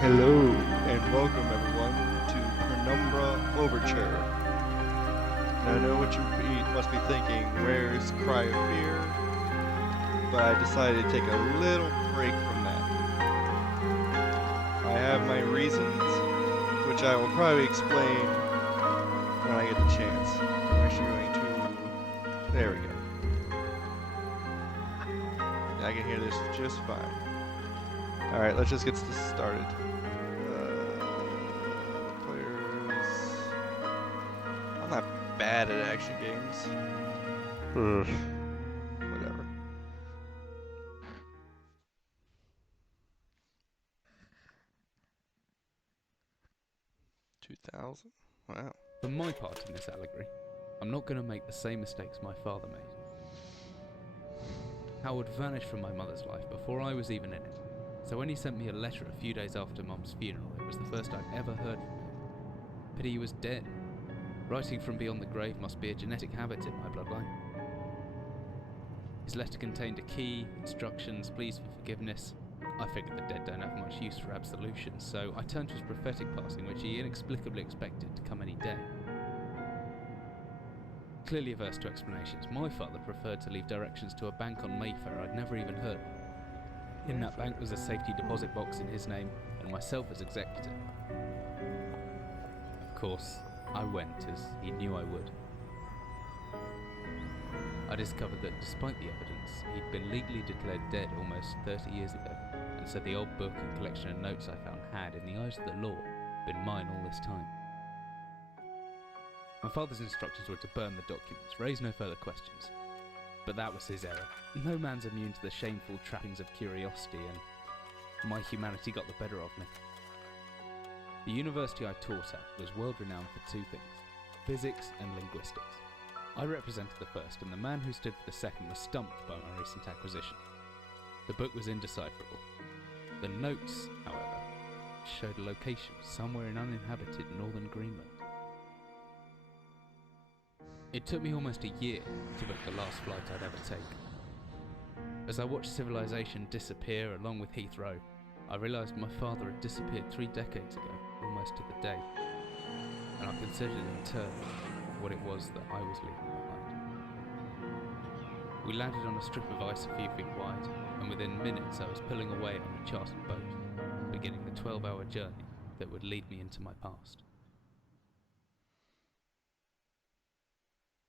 Hello and welcome everyone to Penumbra Overture. Now I know what must be thinking, where's Cry of Fear? But I decided to take a little break from that. I have my reasons, which I will probably explain when I get the chance. I'm actually going to... There we go. I can hear this just fine. Alright, let's just get this started. Players... I'm not bad at action games. Whatever. $2,000? Wow. For my part in this allegory, I'm not going to make the same mistakes my father made. Howard vanished from my mother's life before I was even in it, so when he sent me a letter a few days after Mum's funeral, it was the first I'd ever heard from him. Pity he was dead. Writing from beyond the grave must be a genetic habit in my bloodline. His letter contained a key, instructions, pleas for forgiveness. I figured the dead don't have much use for absolution, so I turned to his prophetic passing, which he inexplicably expected to come any day. Clearly averse to explanations, my father preferred to leave directions to a bank on Mayfair I'd never even heard of. In that bank was a safety deposit box in his name, and myself as executor. Of course, I went, as he knew I would. I discovered that despite the evidence, he'd been legally declared dead almost 30 years ago, and so the old book and collection of notes I found had, in the eyes of the law, been mine all this time. My father's instructions were to burn the documents, raise no further questions. But that was his error. No man's immune to the shameful trappings of curiosity, and my humanity got the better of me. The university I taught at was world renowned for two things: physics and linguistics. I represented the first, and the man who stood for the second was stumped by my recent acquisition. The book was indecipherable. The notes, however, showed a location somewhere in uninhabited northern Greenland. It took me almost a year to book the last flight I'd ever take. As I watched civilization disappear along with Heathrow, I realised my father had disappeared 3 decades ago, almost to the day, and I considered in turn what it was that I was leaving behind. We landed on a strip of ice a few feet wide, and within minutes I was pulling away on a chartered boat, beginning the 12-hour journey that would lead me into my past.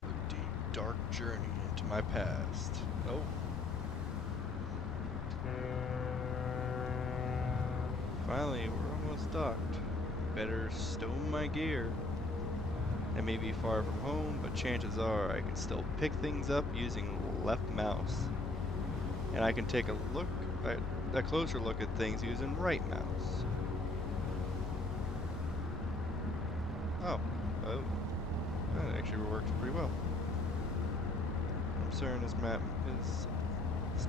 A deep, dark journey into my past. Oh. Finally, we're almost docked. Better stow my gear. I may be far from home, but chances are I can still pick things up using left mouse. And I can take a closer look at things using right mouse. Oh. That actually works pretty well. I'm certain this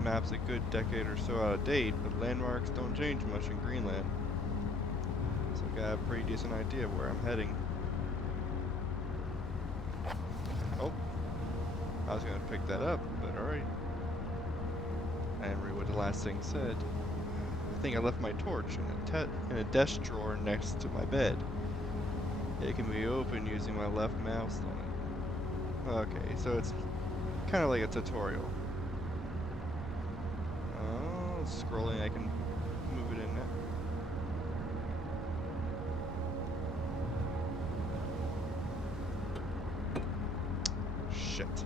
map's a good decade or so out of date, but landmarks don't change much in Greenland. So I got a pretty decent idea of where I'm heading. Oh, I was gonna pick that up, but alright. I didn't read what the last thing said. I think I left my torch in a desk drawer next to my bed. It can be opened using my left mouse on it. Okay, so it's kind of like a tutorial. Oh, scrolling, I can move it in now. Shit.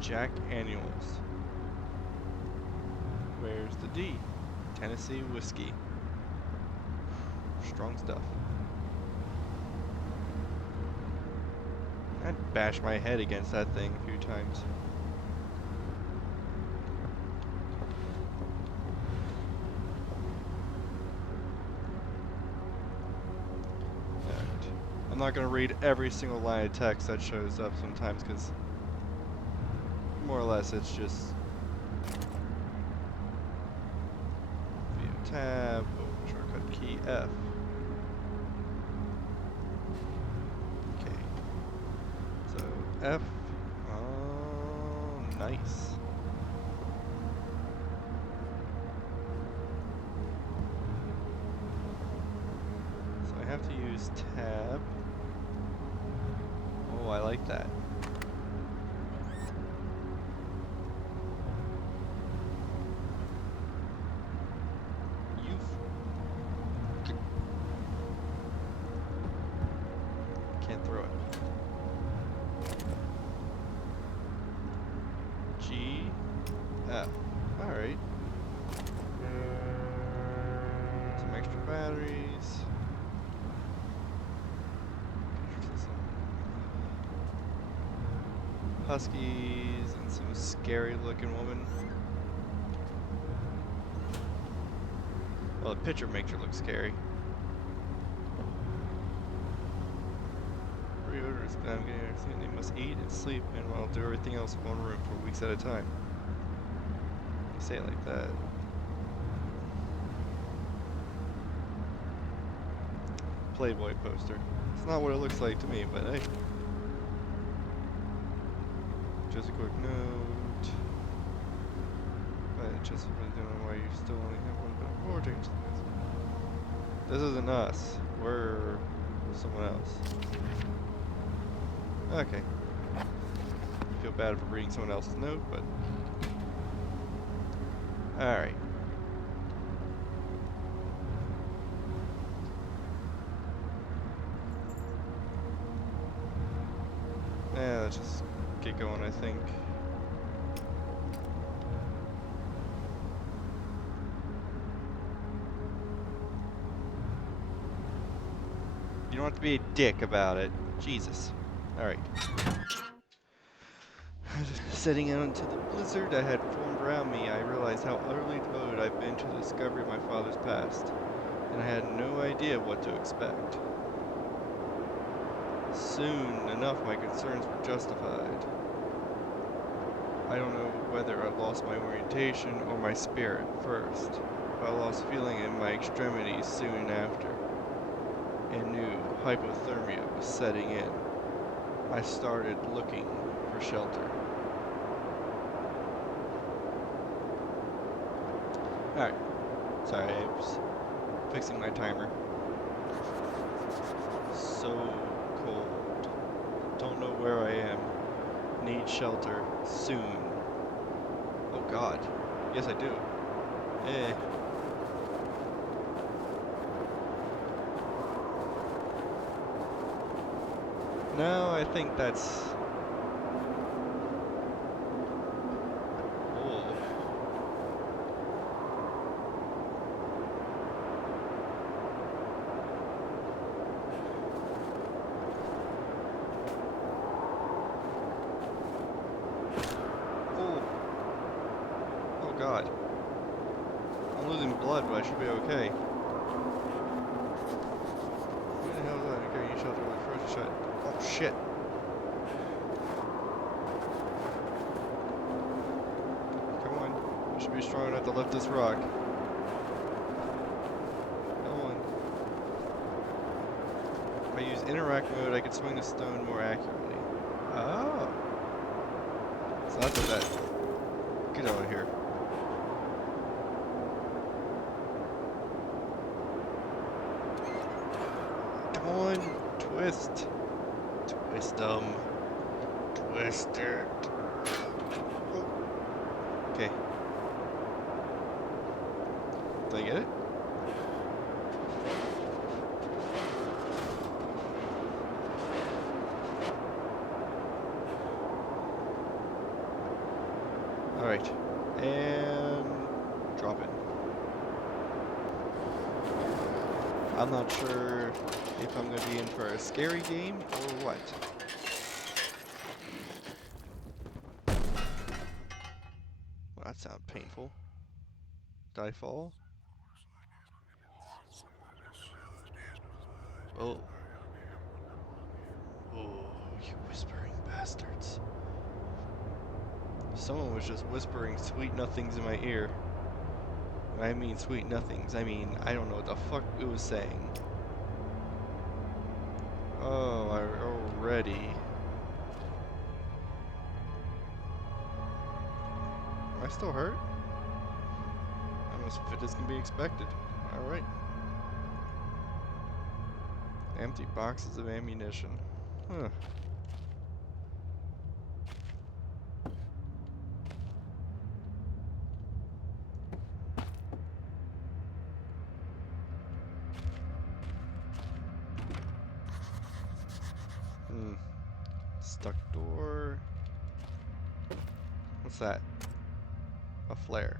Jack Annuals. Where's the D? Tennessee whiskey. Strong stuff. I'd bash my head against that thing a few times. Alright. I'm not going to read every single line of text that shows up sometimes, because more or less it's just view tab, shortcut key F. F. Oh, nice. have to use tab. Oh, I like that. Can't throw it. G. F. Alright. Some extra batteries. Some huskies and some scary looking woman. Well, the picture makes her look scary. Pre-orders, I'm getting everything. They must eat and sleep, and I'll do everything else in one room for weeks at a time. You say it like that. Playboy poster. It's not what it looks like to me, but hey. Just a quick note. But just don't know why you still only have one bit of vortex. This isn't us. We're someone else. Okay. I feel bad for reading someone else's note, but alright. Yeah, let's just get going, I think. You don't have to be a dick about it. Jesus. Alright. Setting out into the blizzard that had formed around me, I realized how utterly devoted I've been to the discovery of my father's past, and I had no idea what to expect. Soon enough, my concerns were justified. I don't know whether I lost my orientation or my spirit first, but I lost feeling in my extremities soon after, and knew hypothermia was setting in. I started looking for shelter. Alright. Sorry, I was fixing my timer. So cold. Don't know where I am. Need shelter soon. Oh god. Yes, I do. Eh. No, I think that's... Oh. Oh. Oh god. I'm losing blood, but I should be okay. Who the hell is that? Okay, you shelter with frozen shut. Oh shit. Come on. I should be strong enough to lift this rock. Come on. If I use interact mode, I can swing the stone more accurately. Oh. So that's what that. Get out of here. Come on. Twist. Twist them. Twist it. Oh. Okay. Did I get it? Alright. And drop it. I'm not sure if I'm going to be in for a scary game or what. Well, that sounds painful. Did I fall? Oh. Oh, you whispering bastards. Someone was just whispering sweet nothings in my ear. When I mean sweet nothings, I mean I don't know what the fuck it was saying. Oh, already. Am I still hurt? I'm as fit as can be expected. Alright. Empty boxes of ammunition. Huh. Stuck door. What's that? A flare.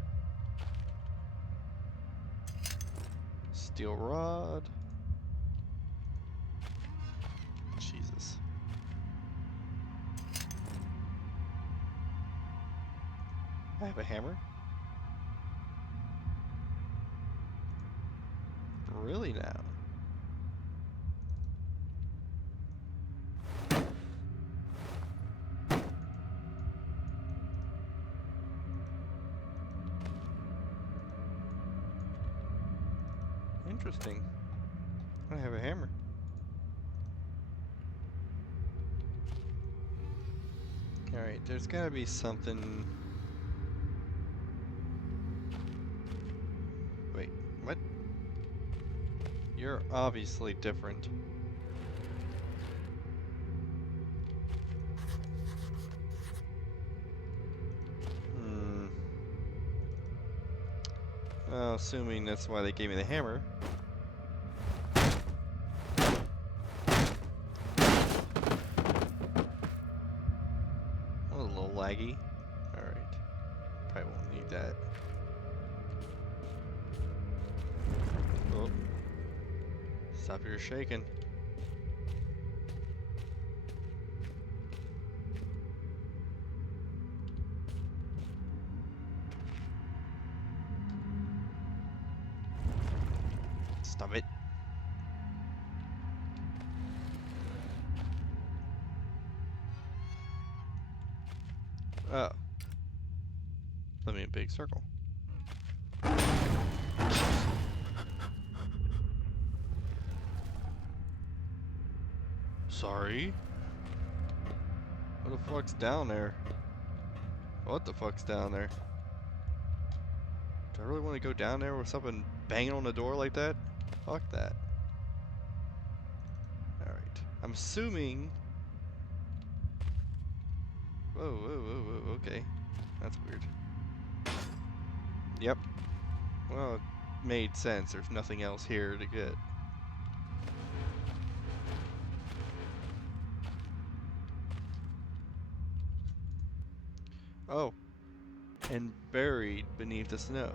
Steel rod. Jesus. I have a hammer? Really now? Interesting. I have a hammer. Alright, there's gotta be something. Wait, what? You're obviously different. Well, assuming that's why they gave me the hammer. A little laggy. Alright. Probably won't need that. Oh. Stop your shaking. Stop it. Oh. Let me in a big circle. Sorry? What the fuck's down there? What the fuck's down there? Do I really want to go down there with something banging on the door like that? Fuck that. Alright. I'm assuming... Whoa, whoa, whoa, whoa, okay. That's weird. Yep. Well, it made sense. There's nothing else here to get. Oh. And buried beneath the snow.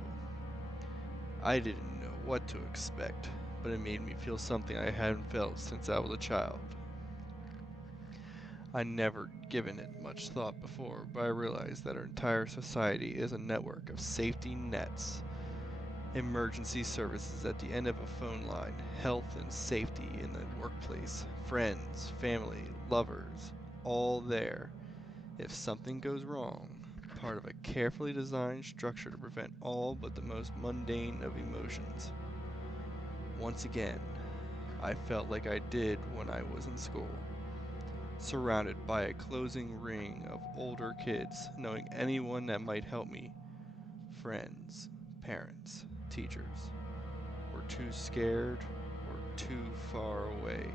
I didn't know what to expect, but it made me feel something I hadn't felt since I was a child. I never given it much thought before, but I realized that our entire society is a network of safety nets. Emergency services at the end of a phone line, health and safety in the workplace, friends, family, lovers, all there. If something goes wrong, part of a carefully designed structure to prevent all but the most mundane of emotions. Once again, I felt like I did when I was in school, surrounded by a closing ring of older kids, knowing anyone that might help me. Friends, parents, teachers, were too scared or too far away.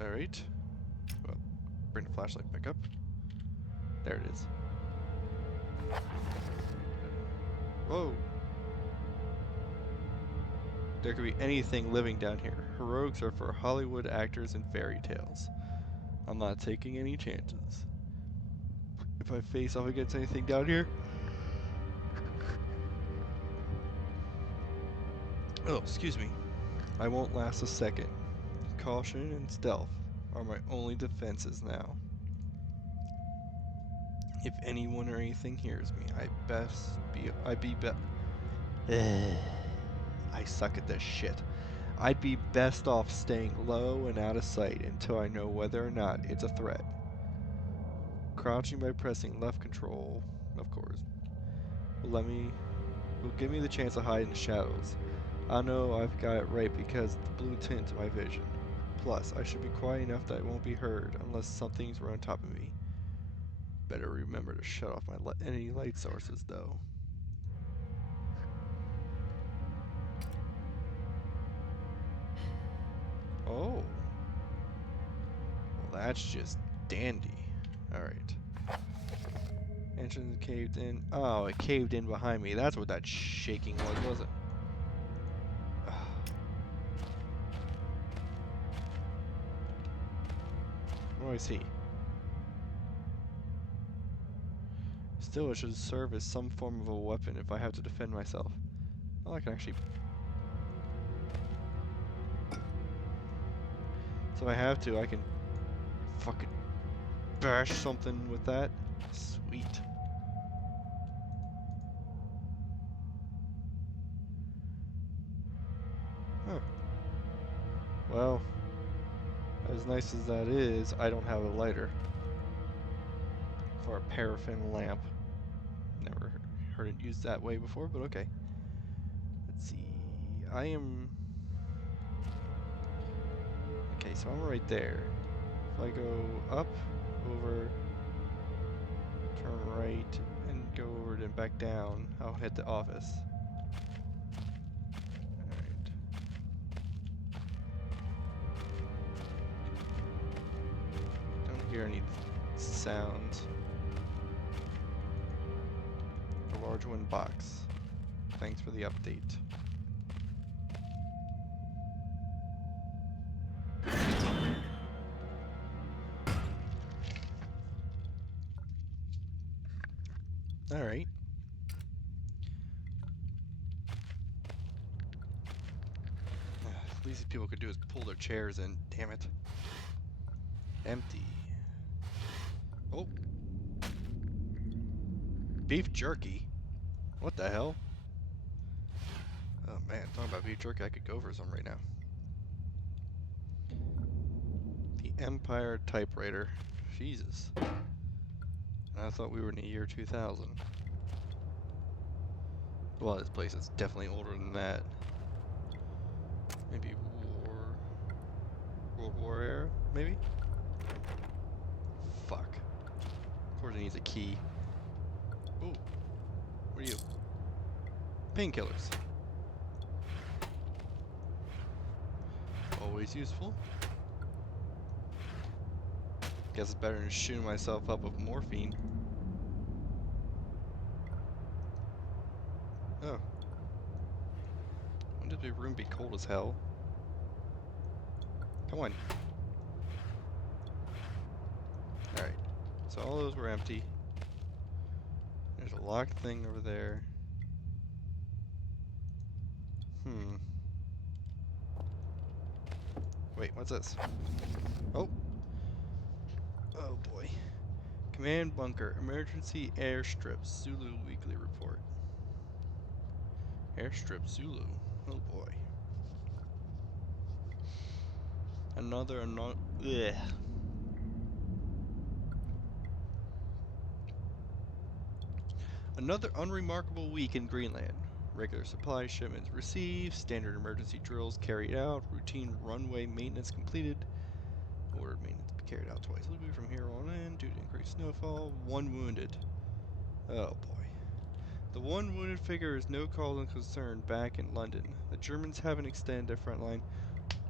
Alright. Well, bring the flashlight back up. There it is. Whoa! There could be anything living down here. Heroics are for Hollywood actors and fairy tales. I'm not taking any chances. If I face off against anything down here... Oh, excuse me. I won't last a second. Caution and stealth are my only defenses now. If anyone or anything hears me, I suck at this shit. I'd be best off staying low and out of sight until I know whether or not it's a threat. Crouching by pressing left control, of course, will give me the chance to hide in the shadows. I know I've got it right because of the blue tint to my vision. Plus, I should be quiet enough that I won't be heard unless something's right on top of me. Better remember to shut off any light sources, though. Oh. Well, that's just dandy. Alright. Entrance caved in. Oh, it caved in behind me. That's what that shaking was it? What do I see? Still, it should serve as some form of a weapon if I have to defend myself. Oh, I can actually... So if I have to, I can fucking bash something with that. Sweet. Huh. Well, as nice as that is, I don't have a lighter. For a paraffin lamp. Never heard it used that way before, but okay. Let's see. I am... Okay, so I'm right there. If I go up, over, turn right, and go over and back down, I'll hit the office. Alright. Don't hear any sounds. A large one box. Thanks for the update. Alright. Least these people could do is pull their chairs in. Damn it. Empty. Oh. Beef jerky? What the hell? Oh man, talking about beef jerky, I could go for some right now. The Empire typewriter. Jesus. I thought we were in the year 2000. Well, this place is definitely older than that. Maybe World War era? Maybe? Fuck. Of course it needs a key. Ooh. What are you? Painkillers. Always useful. Guess it's better than shooting myself up with morphine. Oh. Wouldn't this room be cold as hell? Come on. Alright. So all those were empty. There's a locked thing over there. Wait, what's this? Oh. Oh boy. Command bunker. Emergency airstrip. Zulu weekly report. Airstrip Zulu. Oh boy. Another ugh. Another unremarkable week in Greenland. Regular supply shipments received, standard emergency drills carried out, routine runway maintenance completed. Ordered maintenance to be carried out twice a week from here on in due to increased snowfall. One wounded. Oh boy. The one wounded figure is no cause of concern back in London. The Germans haven't extended their front line.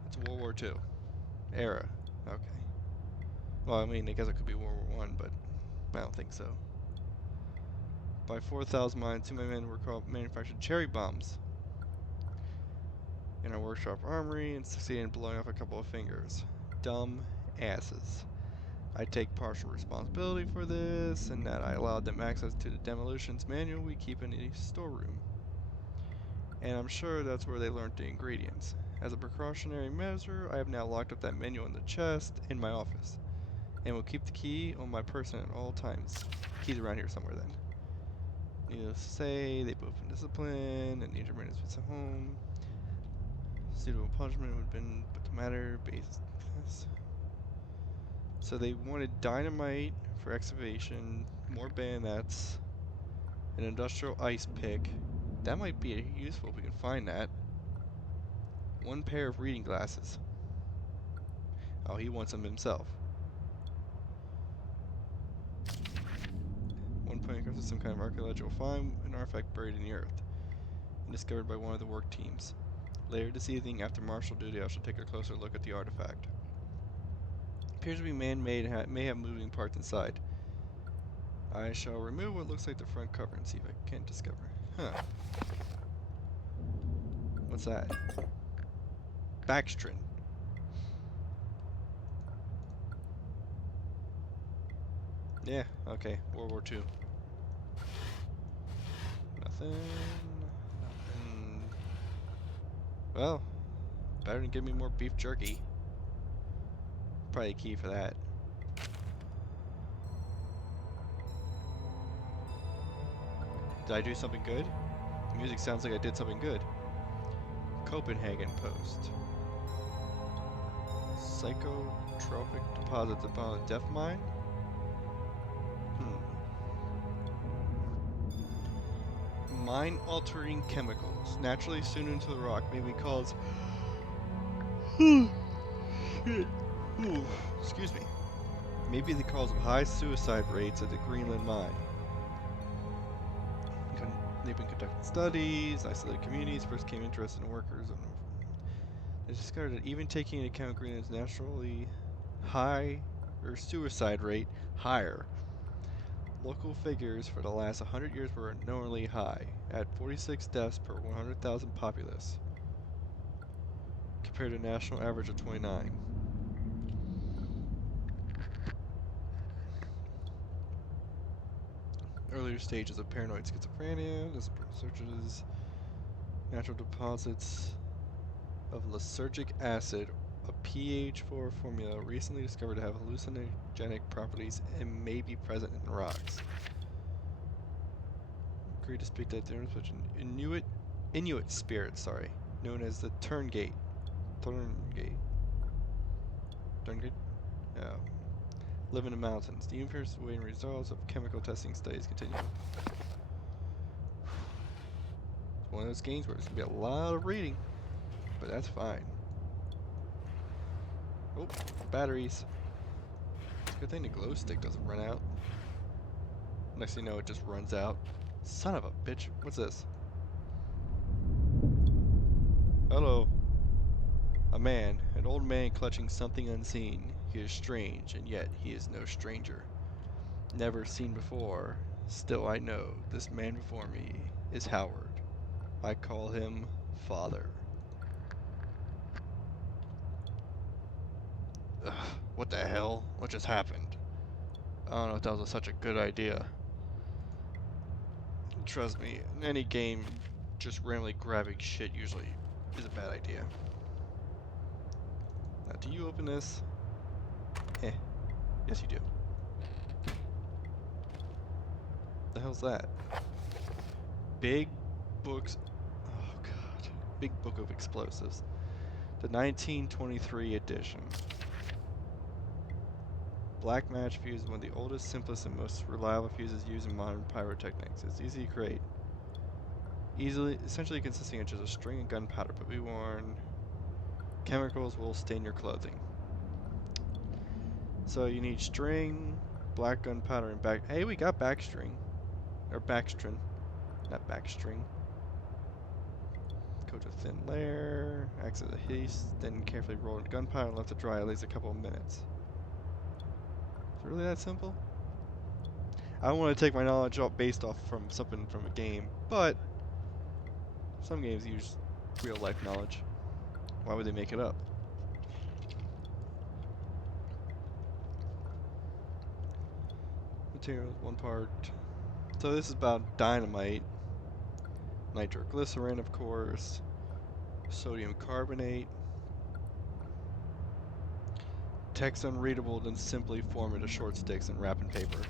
It's World War II. Era. Okay. Well, I mean, I guess it could be World War I, but I don't think so. By 4,000 mines, 2 of my men were called manufactured cherry bombs in our workshop armory and succeeded in blowing off a couple of fingers. Dumb asses. I take partial responsibility for this, and that I allowed them access to the demolitions manual we keep in the storeroom. And I'm sure that's where they learned the ingredients. As a precautionary measure, I have now locked up that manual in the chest in my office, and will keep the key on my person at all times. Key's around here somewhere then. Needless to say, they both been disciplined, and nature minutes at home. Suitable punishment would have been but the matter based. So they wanted dynamite for excavation, more bayonets, an industrial ice pick. That might be useful if we can find that. One pair of reading glasses. Oh, he wants them himself. One point comes to some kind of archaeological find, an artifact buried in the earth, and discovered by one of the work teams. Later this evening, after martial duty, I shall take a closer look at the artifact. Appears to be man-made and may have moving parts inside. I shall remove what looks like the front cover and see if I can't discover. Huh. What's that? Backstrin. Yeah, okay. World War II. Nothing. Nothing. Well, better than give me more beef jerky. Probably a key for that. Did I do something good? The music sounds like I did something good. Copenhagen Post. Psychotropic deposits upon a death mine? Mine-altering chemicals naturally soon into the rock may be cause... Shit. Ooh, excuse me. May be the cause of high suicide rates at the Greenland mine. They've been conducting studies, isolated communities, first came interested in workers. They discovered that even taking into account Greenland's naturally high, or suicide rate, higher. Local figures for the last 100 years were abnormally high, at 46 deaths per 100,000 populace, compared to a national average of 29. Earlier stages of paranoid schizophrenia, researches natural deposits of lysergic acid, a pH4 formula recently discovered to have hallucinogenic properties and may be present in rocks. Agreed to speak that difference between Inuit spirits, known as the Turngate. Turngate. Yeah. Live in the mountains. The universe waiting results of chemical testing studies continue. It's one of those games where there's gonna be a lot of reading, but that's fine. Oh, batteries. It's a good thing the glow stick doesn't run out. Next thing you know, it just runs out. Son of a bitch. What's this? Hello. A man, an old man clutching something unseen. He is strange, and yet he is no stranger. Never seen before. Still I know this man before me is Howard. I call him Father. Ugh, what the hell? What just happened? I don't know if that was such a good idea. Trust me, in any game, just randomly grabbing shit usually is a bad idea. Now, do you open this? Yes, you do. The hell's that? Big books. Oh god. Big Book of Explosives. The 1923 edition. Black match fuse is one of the oldest, simplest, and most reliable fuses used in modern pyrotechnics. It's easy to create. Essentially consisting of just a string of gunpowder. But be warned, chemicals will stain your clothing. So you need string, black gunpowder, and back. Hey, we got backstring. Or backstrin. Not backstring. Coat a thin layer, acts as a haste, then carefully roll in gunpowder and let it dry at least a couple of minutes. Is it really that simple? I don't want to take my knowledge based off from something from a game, but some games use real life knowledge. Why would they make it up? Materials, one part. So this is about dynamite. Nitroglycerin, of course. Sodium carbonate. Text unreadable, then simply form into short sticks and wrap in paper.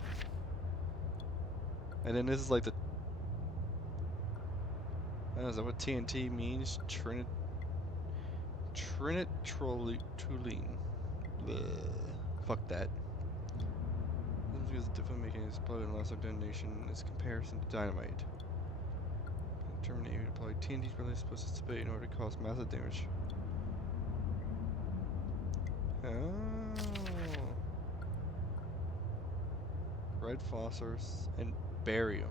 And then this is like the... I don't know, is that what TNT means? Trinitrotoluene. Fuck that. This is different, making it explode in loss of detonation as comparison to dynamite. Terminator deployed TNT is really supposed to dissipate in order to cause massive damage. Oh. Red phosphorus and barium.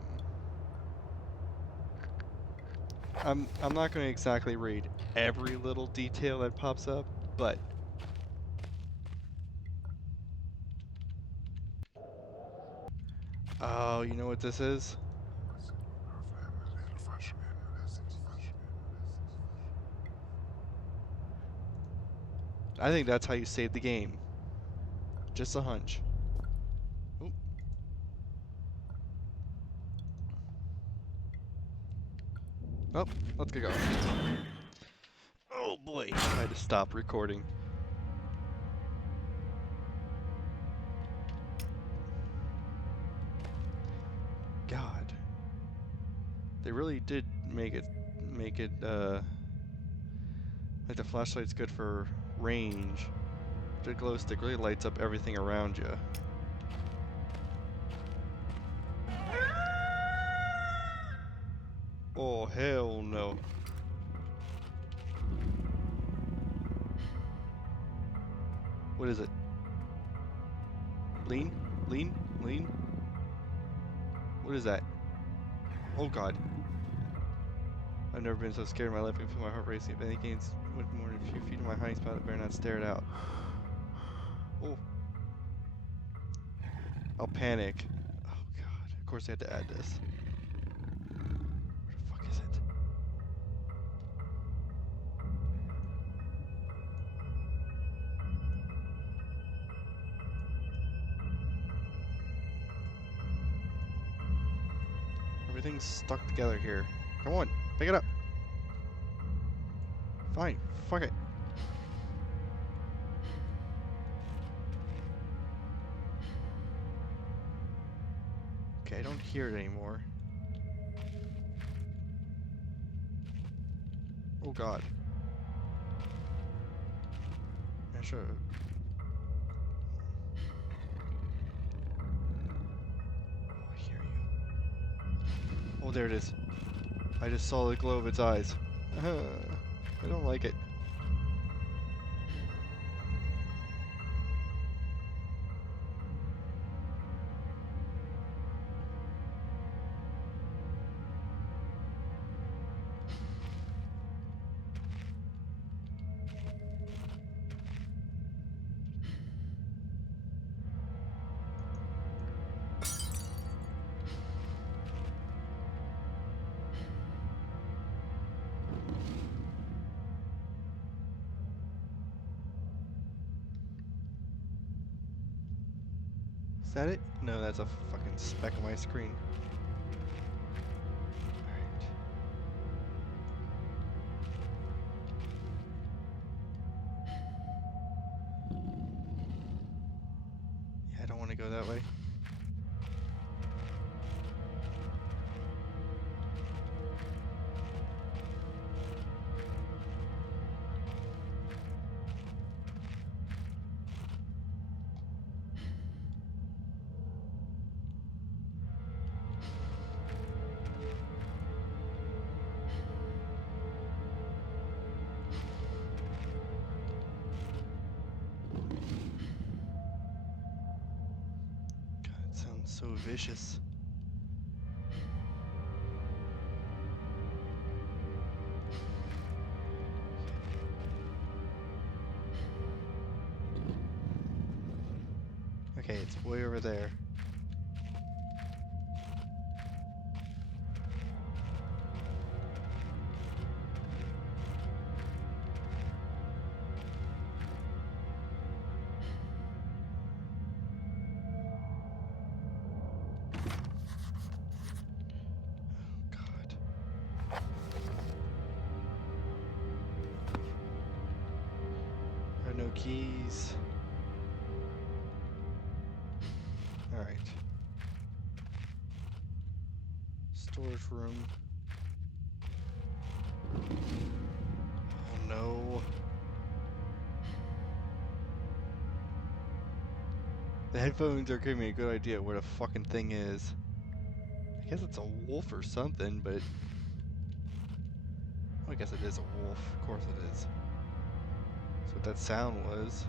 I'm not going to exactly read every little detail that pops up, but oh, you know what this is? I think that's how you save the game. Just a hunch. Oop. Oh, let's get going. Oh boy, I had to stop recording. God, they really did make it like the flashlight's good for range. The glow stick really lights up everything around you. Oh hell no. What is it? Lean? Lean? Lean? What is that? Oh god. I've never been so scared in my life. I can feel my heart racing. If anything gains with more than a few feet of my hiding spot, I better not stare it out. Oh. I'll panic. Oh god. Of course they had to add this. Where the fuck is it? Everything's stuck together here. Come on, pick it up. Fine, fuck it. Okay, I don't hear it anymore. Oh god. I should. Oh, I hear you. Oh, there it is. I just saw the glow of its eyes. I don't like it. Is that it? No, that's a fucking speck on my screen. Alright. Yeah, I don't want to go that way. God, it sounds so vicious. Okay, it's way over there. God. There are no keys. Alright. Storage room. Oh no. The headphones are giving me a good idea where the fucking thing is. I guess it's a wolf or something, but... Well, I guess it is a wolf. Of course it is. That's what that sound was.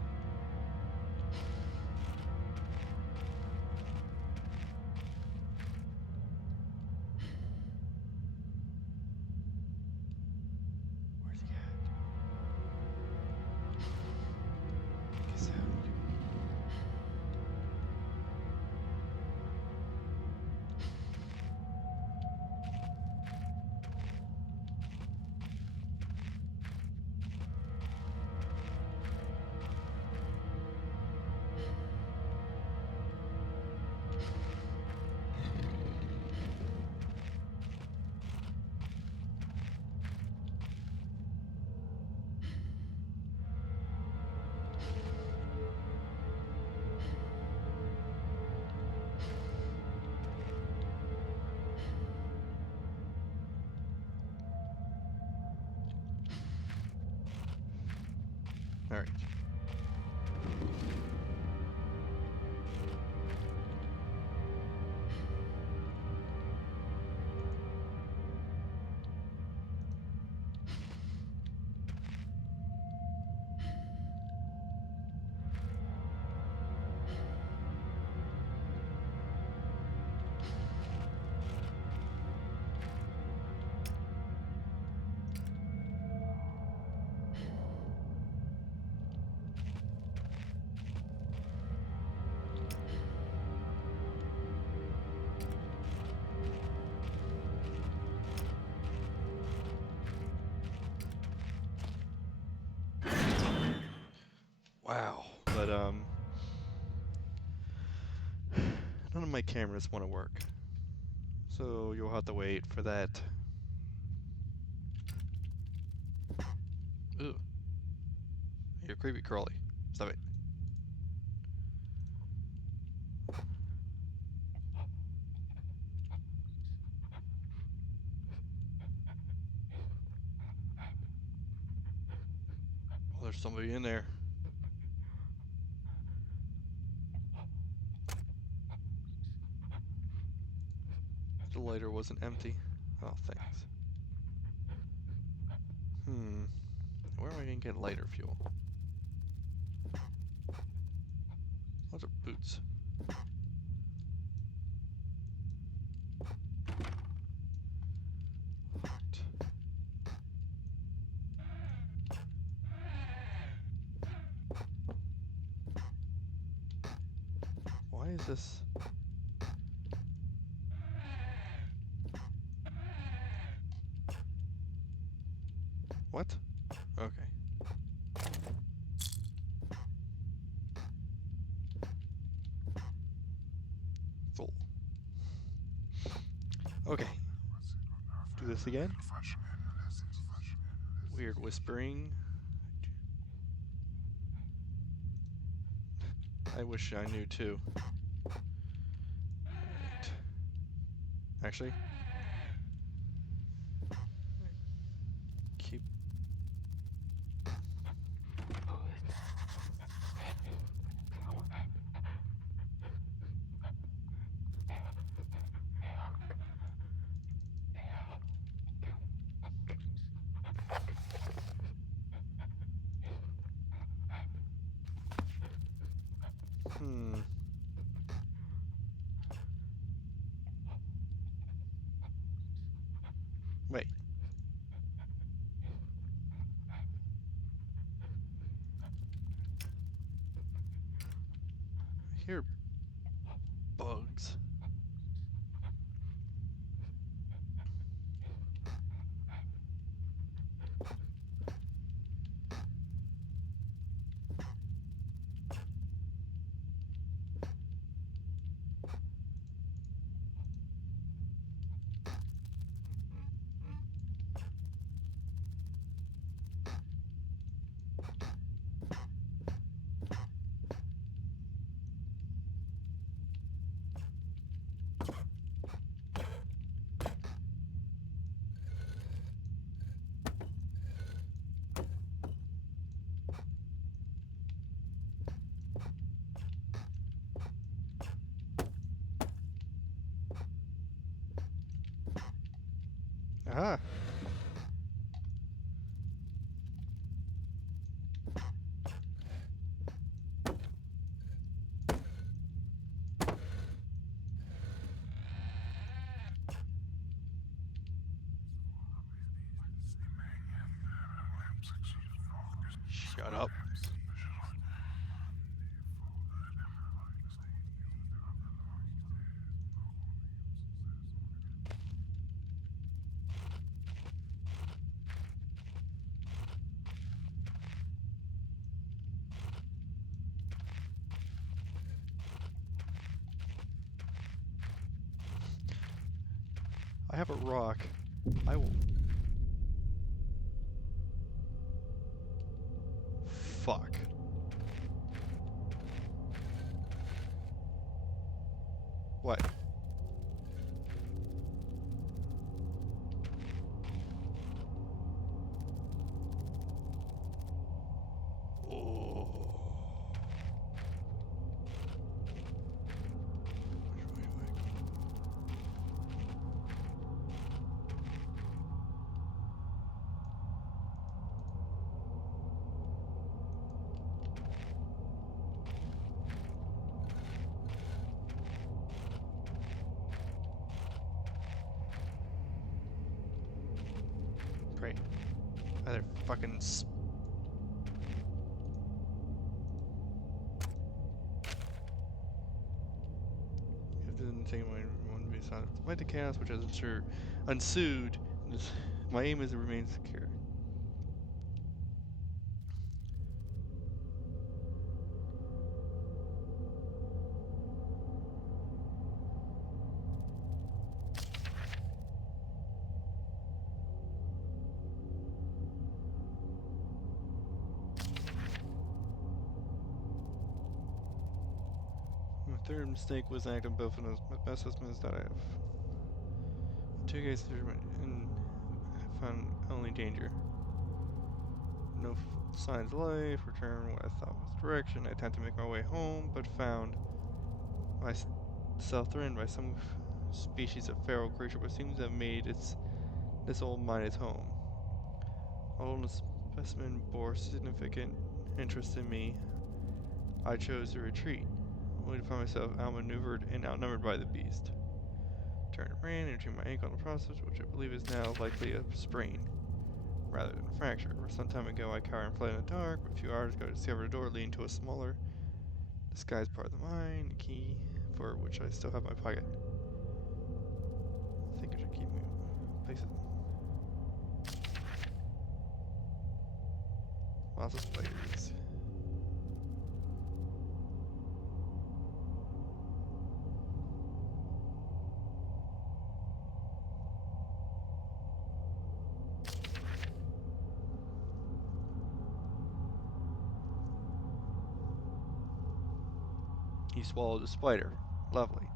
none of my cameras want to work. So you'll have to wait for that. Ooh. You're creepy crawly. Stop it. Oh, there's somebody in there. The lighter wasn't empty. Oh, thanks. Where am I gonna get lighter fuel? Those are boots. Locked. Why is this? What? Okay. Full. Okay. Do this again. Weird whispering. I wish I knew too. Right. Actually, keep. Wait. I hear bugs. Aha! Shut up. I have a rock. I will. Fuck. What? Oh. Which way do I go? Great. Either fucking. If didn't take my one to be silent. Despite the chaos which has ensued, my aim is to remain secure. mistake was an act of both of those best estimates that I have. 2 cases and I found only danger. No signs of life, return what I thought was direction. I attempted to make my way home, but found myself threatened by some species of feral creature, but seems to have made this old mine its home. Although the specimen bore significant interest in me, I chose to retreat, only to find myself outmaneuvered and outnumbered by the beast. Turned and ran, injuring my ankle in the process, which I believe is now likely a sprain, rather than a fracture. Where some time ago I cowered and fled in the dark, but a few hours ago I discovered a door leading to a smaller, disguised part of the mine, a key for which I still have in my pocket. I think I should keep moving. Place it. Lots of spiders. He swallowed a spider. Lovely.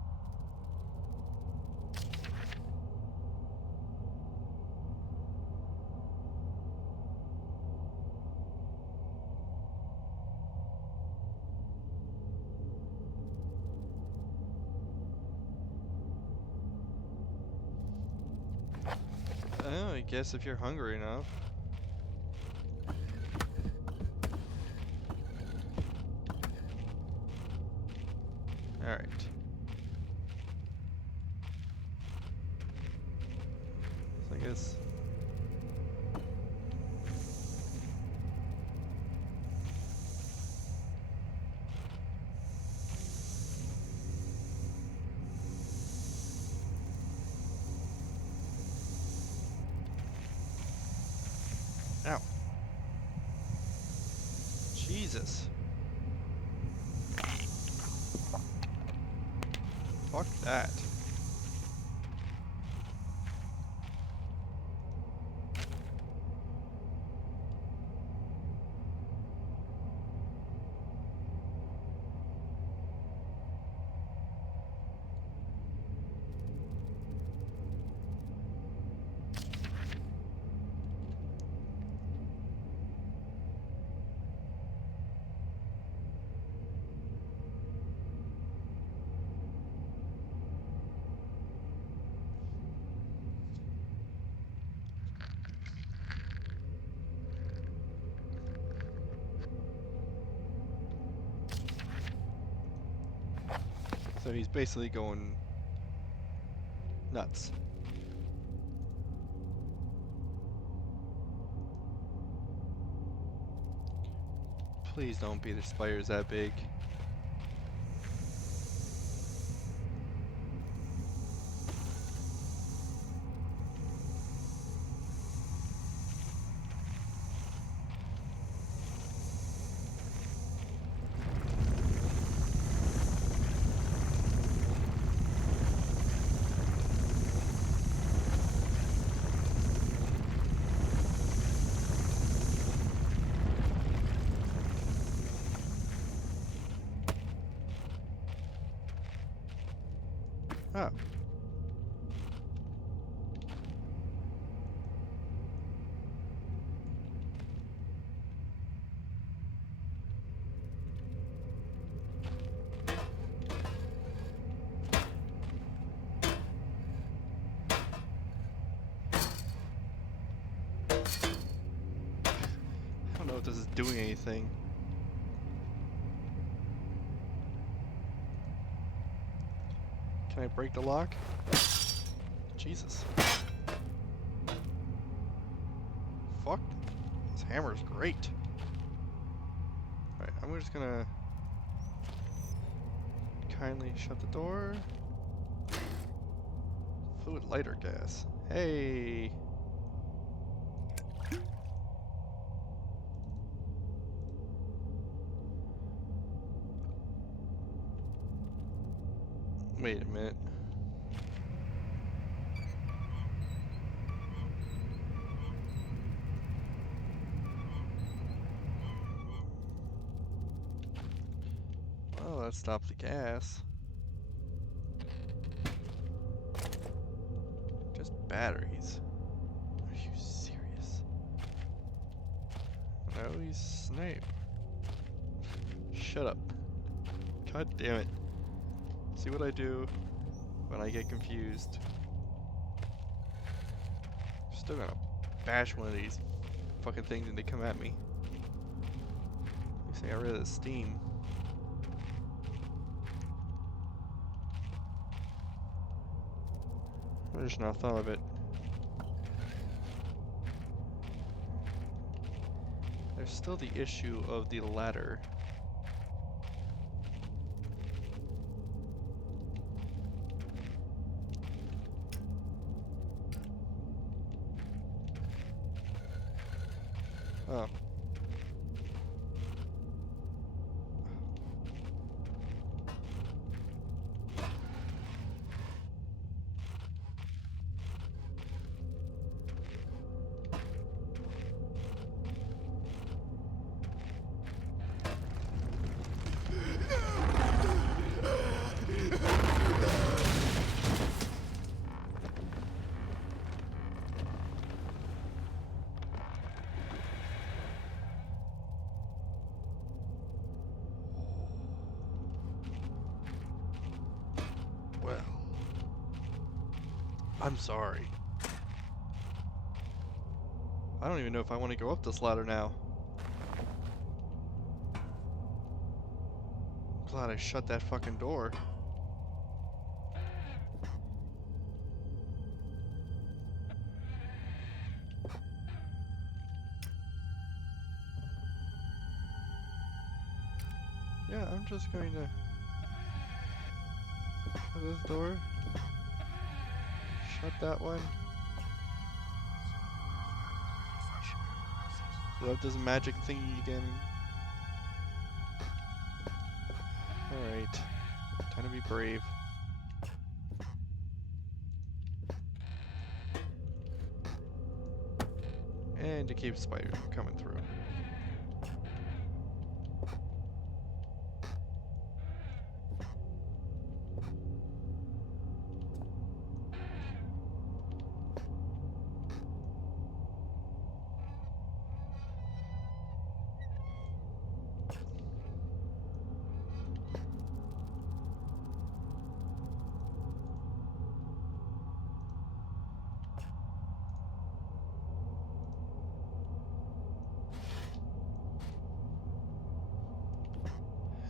Oh, I guess if you're hungry enough. Alright. So I guess. Ow. Jesus. Fuck that. So he's basically going nuts. Please don't be the spiders that big. Oh. I don't know if this is doing anything. Can I break the lock? Jesus. Fuck. This hammer's great. Alright, I'm just gonna kindly shut the door. Fluid lighter gas. Hey! Wait a minute. Well, that stopped the gas. batteries. Are you serious? No, he's Snape. Shut up. God damn it. See what I do when I get confused. Still gonna bash one of these fucking things and they come at me. At least I got rid of the steam. I just now thought of it. There's still the issue of the ladder. Oh. Well, I'm sorry. I don't even know if I want to go up this ladder now. Glad I shut that fucking door. Yeah, I'm just going to shut this door. Shut that one. Rub this magic thingy again. Alright. Time to be brave. And to keep spiders from coming through.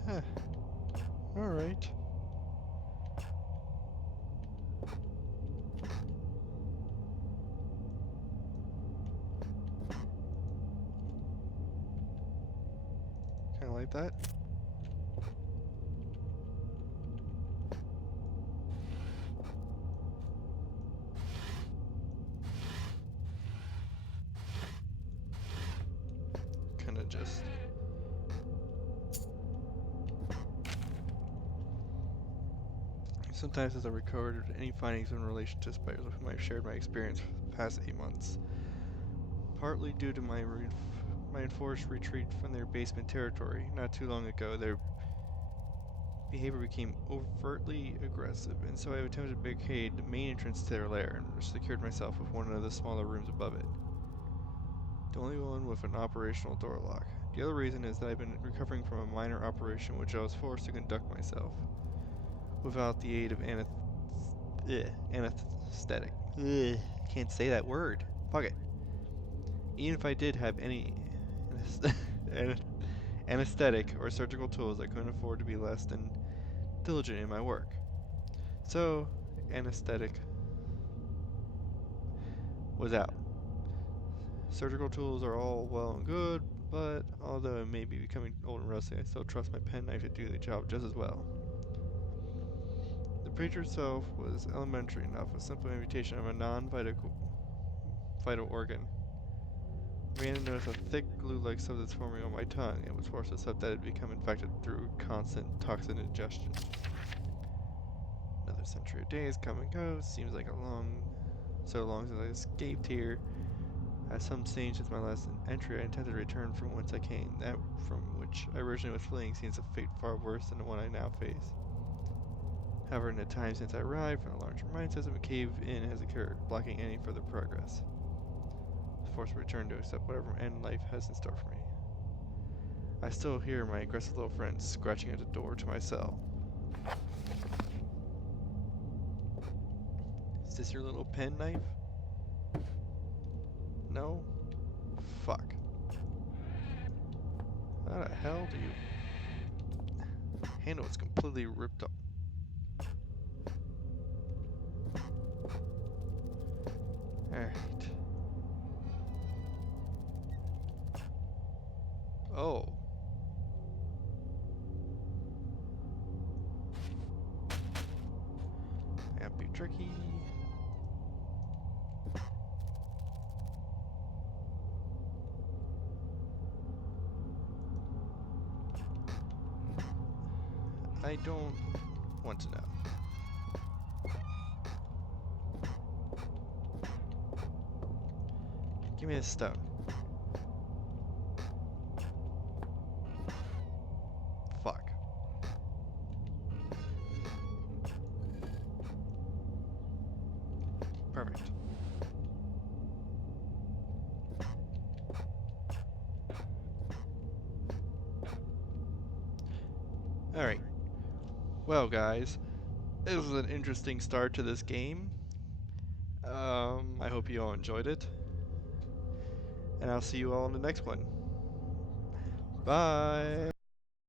Huh. Alright. Kinda like that. Kinda just... Sometimes as I record any findings in relation to spiders with whom I've shared my experience for the past 8 months. Partly due to my enforced retreat from their basement territory, not too long ago, their behavior became overtly aggressive, and so I attempted to barricade the main entrance to their lair and secured myself with one of the smaller rooms above it. The only one with an operational door lock. The other reason is that I've been recovering from a minor operation which I was forced to conduct myself, without the aid of anesthetic. Can't say that word. Fuck it. Even if I did have any anesthetic or surgical tools, I couldn't afford to be less than diligent in my work. So, anesthetic was out. Surgical tools are all well and good, but although I may be becoming old and rusty, I still trust my penknife to do the job just as well. The preacher itself was elementary enough, a simple amputation of a non-vital organ. I began to notice a thick glue-like substance forming on my tongue, and was forced to accept that it had become infected through constant toxin ingestion. Another century of days come and go. Seems like so long since I escaped here. At some stage since my last entry, I intended to return from whence I came. That from which I originally was fleeing seems a fate far worse than the one I now face. However, in the time since I arrived from the larger mine system, a cave-in has occurred, blocking any further progress. I was forced to return to accept whatever end life has in store for me. I still hear my aggressive little friend scratching at the door to my cell. Is this your little pen knife? No? Fuck. How the hell do you... Handle is completely ripped up. Alright. Oh. That'd be tricky. I don't want to know. Give me a stone. Fuck. Perfect. Alright. Well, guys, this was an interesting start to this game. I hope you all enjoyed it. And I'll see you all in the next one. Bye!